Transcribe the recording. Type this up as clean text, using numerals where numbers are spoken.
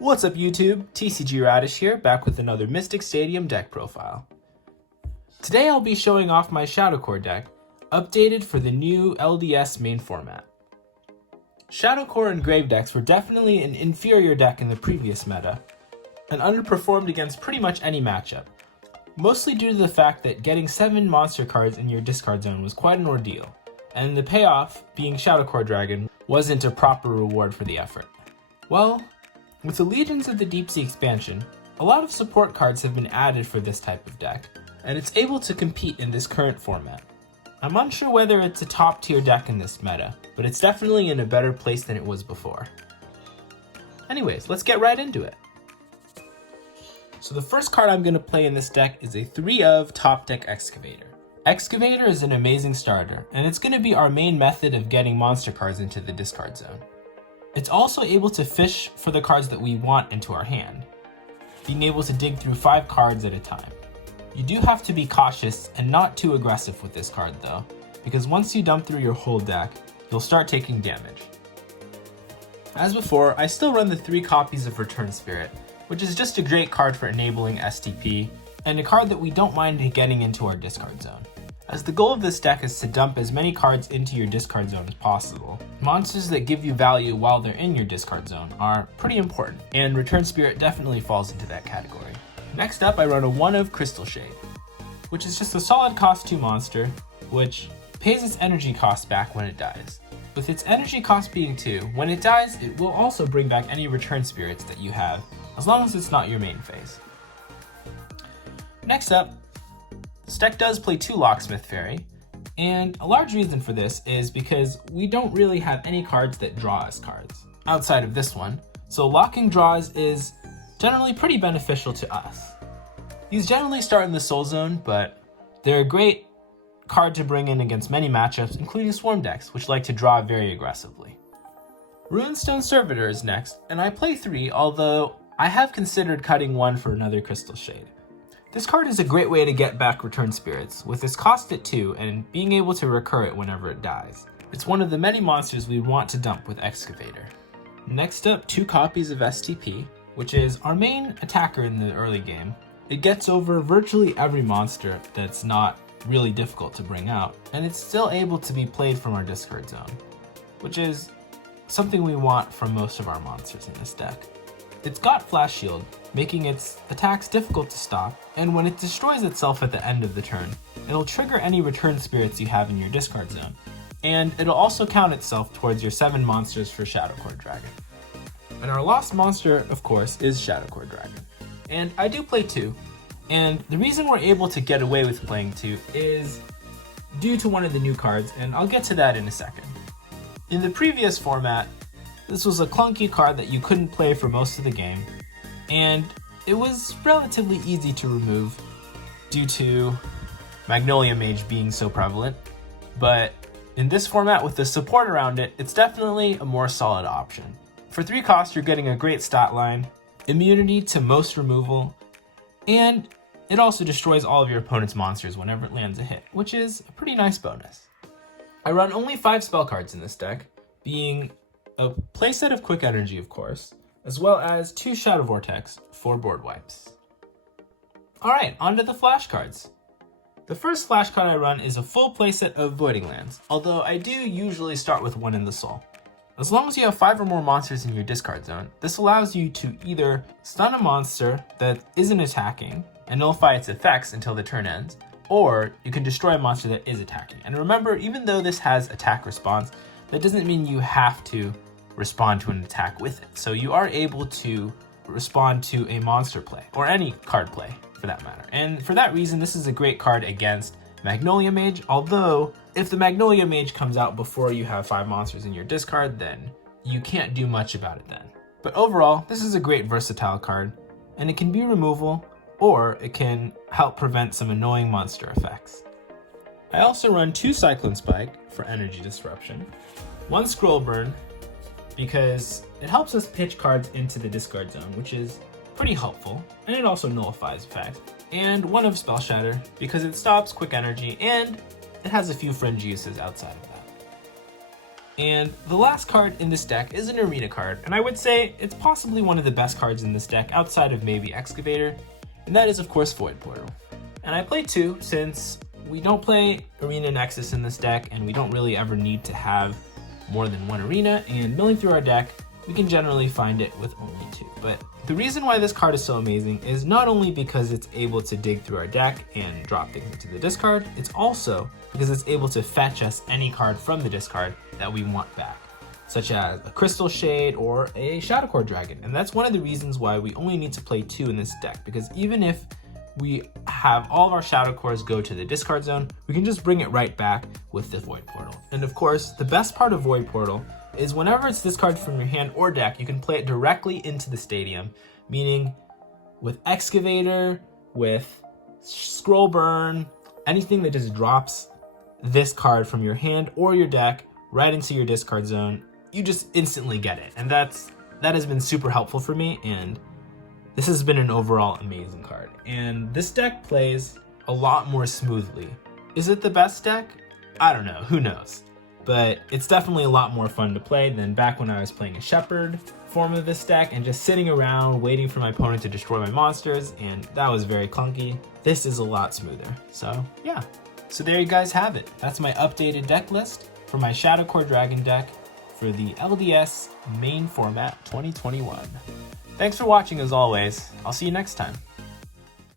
What's up YouTube? TCG Radish here, back with another Mystic Stadium deck profile. Today I'll be showing off my Shadow Core deck, updated for the new LDS main format. Shadow Core and Grave decks were definitely an inferior deck in the previous meta, and underperformed against pretty much any matchup, mostly due to the fact that getting 7 monster cards in your discard zone was quite an ordeal, and the payoff, being Shadow Core Dragon, wasn't a proper reward for the effort. Well, with the Legions of the Deep Sea expansion, a lot of support cards have been added for this type of deck, and it's able to compete in this current format. I'm unsure whether it's a top tier deck in this meta, but it's definitely in a better place than it was before. Anyways, let's get right into it. So the first card I'm going to play in this deck is a 3-of top deck Excavator. Excavator is an amazing starter, and it's going to be our main method of getting monster cards into the discard zone. It's also able to fish for the cards that we want into our hand, being able to dig through 5 cards at a time. You do have to be cautious and not too aggressive with this card though, because once you dump through your whole deck, you'll start taking damage. As before, I still run the 3 copies of Return Spirit, which is just a great card for enabling STP, and a card that we don't mind getting into our discard zone, as the goal of this deck is to dump as many cards into your discard zone as possible. Monsters that give you value while they're in your discard zone are pretty important, and Return Spirit definitely falls into that category. Next up, I run a 1-of Crystal Shade, which is just a solid cost 2 monster, which pays its energy cost back when it dies. With its energy cost being 2, when it dies, it will also bring back any Return Spirits that you have, as long as it's not your main phase. Next up, this deck does play 2 Locksmith Ferry, and a large reason for this is because we don't really have any cards that draw us cards, outside of this one, so locking draws is generally pretty beneficial to us. These generally start in the Soul Zone, but they're a great card to bring in against many matchups, including Swarm decks, which like to draw very aggressively. Runestoneservator is next, and I play 3, although I have considered cutting 1 for another Crystal Shade. This card is a great way to get back Return Spirits, with its cost at 2 and being able to recur it whenever it dies. It's one of the many monsters we want to dump with Excavator. Next up, 2 copies of STP, which is our main attacker in the early game. It gets over virtually every monster that's not really difficult to bring out, and it's still able to be played from our discard zone, which is something we want from most of our monsters in this deck. It's got Flash Shield, making its attacks difficult to stop, and when it destroys itself at the end of the turn, it'll trigger any Return Spirits you have in your discard zone, and it'll also count itself towards your 7 monsters for Shadow Core Dragon. And our lost monster, of course, is Shadow Core Dragon. And I do play 2, and the reason we're able to get away with playing 2 is due to one of the new cards, and I'll get to that in a second. In the previous format, this was a clunky card that you couldn't play for most of the game, and it was relatively easy to remove due to Magnolia Mage being so prevalent, but in this format with the support around it, it's definitely a more solid option. For 3 costs, you're getting a great stat line, immunity to most removal, and it also destroys all of your opponent's monsters whenever it lands a hit, which is a pretty nice bonus. I run only 5 spell cards in this deck, being a playset of Quick Energy, of course, as well as 2 Shadow Vortex for board wipes. Alright, on to the flash cards. The first flash card I run is a full playset of Voiding Lands, although I do usually start with 1 in the Soul. As long as you have 5 or more monsters in your discard zone, this allows you to either stun a monster that isn't attacking and nullify its effects until the turn ends, or you can destroy a monster that is attacking. And remember, even though this has attack response, that doesn't mean you have to respond to an attack with it. So you are able to respond to a monster play, or any card play for that matter. And for that reason, this is a great card against Magnolia Mage, although if the Magnolia Mage comes out before you have 5 monsters in your discard, then you can't do much about it then. But overall, this is a great versatile card, and it can be removal, or it can help prevent some annoying monster effects. I also run 2 Cyclone Spike for energy disruption, 1 Scroll Burn, because it helps us pitch cards into the discard zone, which is pretty helpful, and it also nullifies effects, and 1 of Spell Shatter, because it stops Quick Energy, and it has a few fringe uses outside of that. And the last card in this deck is an arena card, and I would say it's possibly one of the best cards in this deck outside of maybe Excavator, and that is of course Void Portal. And I play two since we don't play Arena Nexus in this deck, and we don't really ever need to have more than one arena, and milling through our deck, we can generally find it with only two. But the reason why this card is so amazing is not only because it's able to dig through our deck and drop things into the discard, it's also because it's able to fetch us any card from the discard that we want back, such as a Crystal Shade or a Shadowcore Dragon. And that's one of the reasons why we only need to play two in this deck, because even if we have all of our Shadow Cores go to the discard zone, we can just bring it right back with the Void Portal. And of course, the best part of Void Portal is whenever it's discarded from your hand or deck, you can play it directly into the stadium, meaning with Excavator, with Scroll Burn, anything that just drops this card from your hand or your deck right into your discard zone, you just instantly get it. And that has been super helpful for me, and this has been an overall amazing card. And this deck plays a lot more smoothly. Is it the best deck? I don't know, who knows? But it's definitely a lot more fun to play than back when I was playing a Shepherd form of this deck and just sitting around waiting for my opponent to destroy my monsters, and that was very clunky. This is a lot smoother, so yeah. So there you guys have it. That's my updated deck list for my Shadowcore Dragon deck for the LDS main format 2021. Thanks for watching as always. I'll see you next time.